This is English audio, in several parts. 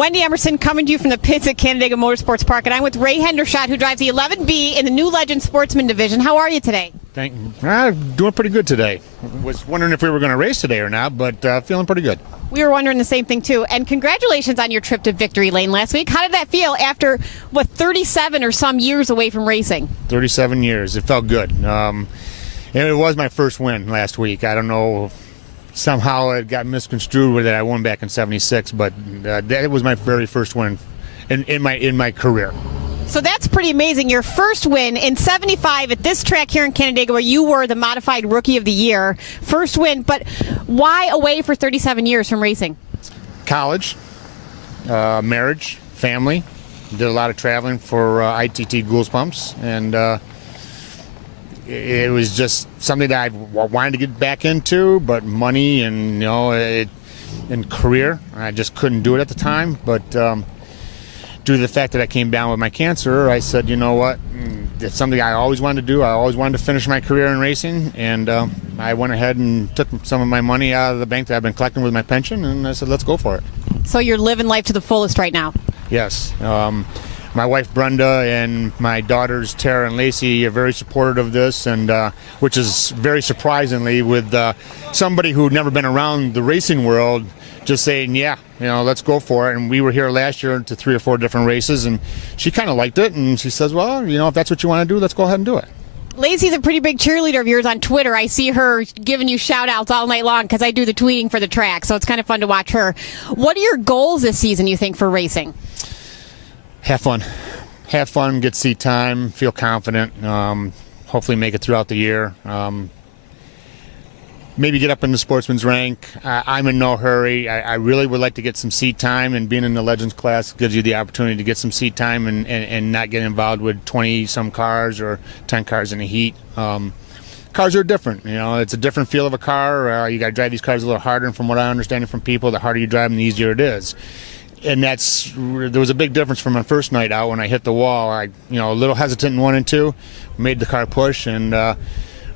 Wendy Emerson coming to you from the pits at Canandaigua Motorsports Park, and I'm with Ray Hendershot, who drives the 11B in the New Legend Sportsman division. How are you today? Doing pretty good today. Was wondering if we were going to race today or not, but feeling pretty good. We were wondering the same thing, too. And congratulations on your trip to Victory Lane last week. How did that feel after, 37 or some years away from racing? 37 years. It felt good. And it was my first win last week. I don't know, somehow it got misconstrued with it. I won back in '76, but that was my very first win in my career. So that's pretty amazing. Your first win in '75 at this track here in Canandaigua, where you were the modified rookie of the year. First win, but why away for 37 years from racing? College, marriage, family. Did a lot of traveling for ITT Goulds Pumps, and it was just something that I wanted to get back into, but money and and career, I just couldn't do it at the time. But due to the fact that I came down with my cancer, I said, you know what, it's something I always wanted to do. I always wanted to finish my career in racing, and I went ahead and took some of my money out of the bank that I've been collecting with my pension, and I said, let's go for it. So you're living life to the fullest right now? Yes. My wife Brenda and my daughters Tara and Lacey are very supportive of this, and which is very surprisingly with somebody who'd never been around the racing world just saying, yeah, let's go for it. And we were here last year to 3 or 4 different races, and she kind of liked it, and she says, well, if that's what you want to do, let's go ahead and do it. Lacey's a pretty big cheerleader of yours on Twitter. I see her giving you shout-outs all night long because I do the tweeting for the track, so it's kind of fun to watch her. What are your goals this season, you think, for racing? Have fun, get seat time, feel confident, hopefully make it throughout the year. Maybe get up in the sportsman's rank. I'm in no hurry. I really would like to get some seat time, and being in the Legends class gives you the opportunity to get some seat time and not get involved with 20-some cars or 10 cars in a heat. Cars are different. It's a different feel of a car. You got to drive these cars a little harder, and from what I understand from people, the harder you drive them, the easier it is. And there was a big difference from my first night out when I hit the wall. I, a little hesitant in 1 and 2, made the car push, and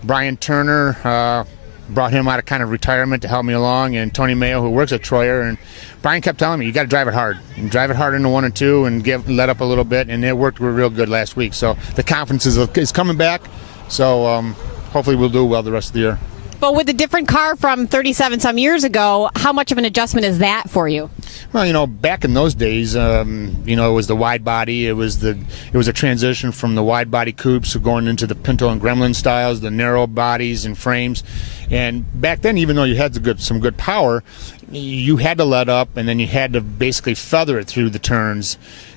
Brian Turner brought him out of kind of retirement to help me along, and Tony Mayo, who works at Troyer, and Brian kept telling me, you got to drive it hard, and drive it hard into 1 and 2, and let up a little bit, and it worked real good last week. So the confidence is coming back. So hopefully we'll do well the rest of the year. But with a different car from 37 some years ago, how much of an adjustment is that for you? Well, back in those days, it was the wide body. It was a transition from the wide body coupes going into the Pinto and Gremlin styles, the narrow bodies and frames. And back then, even though you had some good power, you had to let up, and then you had to basically feather it through the turns.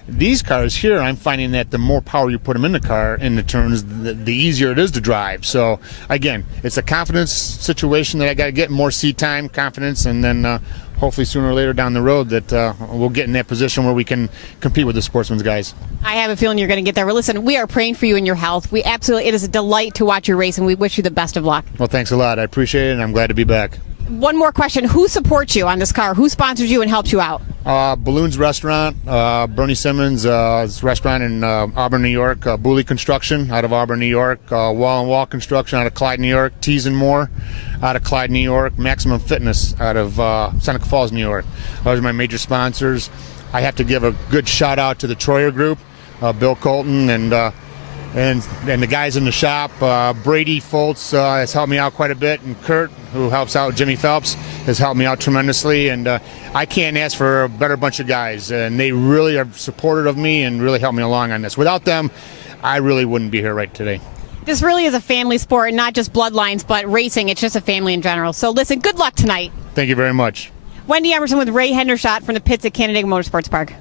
These cars here, I'm finding that the more power you put them in the car, in the turns, the easier it is to drive. So, again, it's a confidence situation that I got to get more seat time, confidence, and then hopefully sooner or later down the road that we'll get in that position where we can compete with the Sportsman's guys. I have a feeling you're going to get there. Well, listen, we are praying for you and your health. It is a delight to watch your race, and we wish you the best of luck. Well, thanks a lot. I appreciate it, and I'm glad to be back. One more question. Who supports you on this car? Who sponsors you and helps you out? Balloons Restaurant, Bernie Simmons' restaurant in Auburn, New York, Booley Construction out of Auburn, New York, Wall and Wall Construction out of Clyde, New York, Tees and More out of Clyde, New York, Maximum Fitness out of Seneca Falls, New York. Those are my major sponsors. I have to give a good shout out to the Troyer Group, Bill Colton and the guys in the shop. Brady Foltz has helped me out quite a bit, and Kurt, who helps out Jimmy Phelps, has helped me out tremendously, and I can't ask for a better bunch of guys, and they really are supportive of me and really helped me along on this. Without them, I really wouldn't be here right today. This really is a family sport, not just bloodlines, but racing. It's just a family in general. So listen, good luck tonight. Thank you very much. Wendy Emerson with Ray Hendershot from the pits at Canandaigua Motorsports Park.